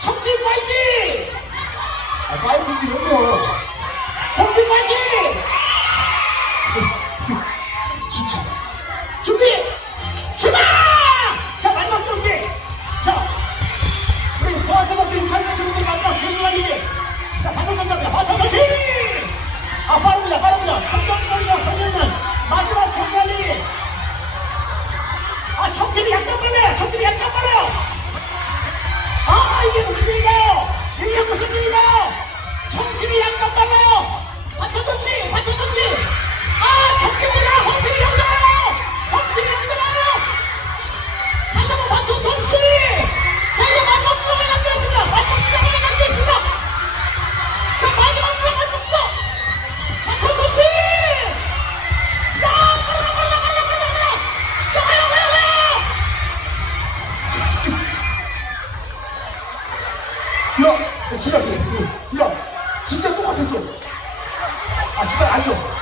청팀 파이팅! 아, 파이팅 좀 해줘. 홍팀 파이팅! 진짜. 준비! 출발! 자, 마지막 준비! 자, 우리 칼같이 준비 마지막 달리기! 자, 방금 감사합니다. 화터 다시! 아, 빠릅니다, 빠릅니다. 참전권과 경기는 마지막 경기 달리기! 아, 청팀이 약간 빨라 청팀이 약간 빨라요! 맞춰졌지! 맞춰졌지! 아, 청팀이가 홈팀이 역전해요! 홈팀이 역전해요! 다시 한번 맞춰 던지! 자, 이제 마지막 수업에 남겨있습니다! 마지막 수업에 남겨있습니다! 자, 마지막 수업에 남겨있습니다! 맞춰 던지! 야, 빨라, 빨라, 빨라, 빨라, 빨라! 야, 가요, 가요, 가요! 야, 기다려. 야. 아, 진짜 앉아.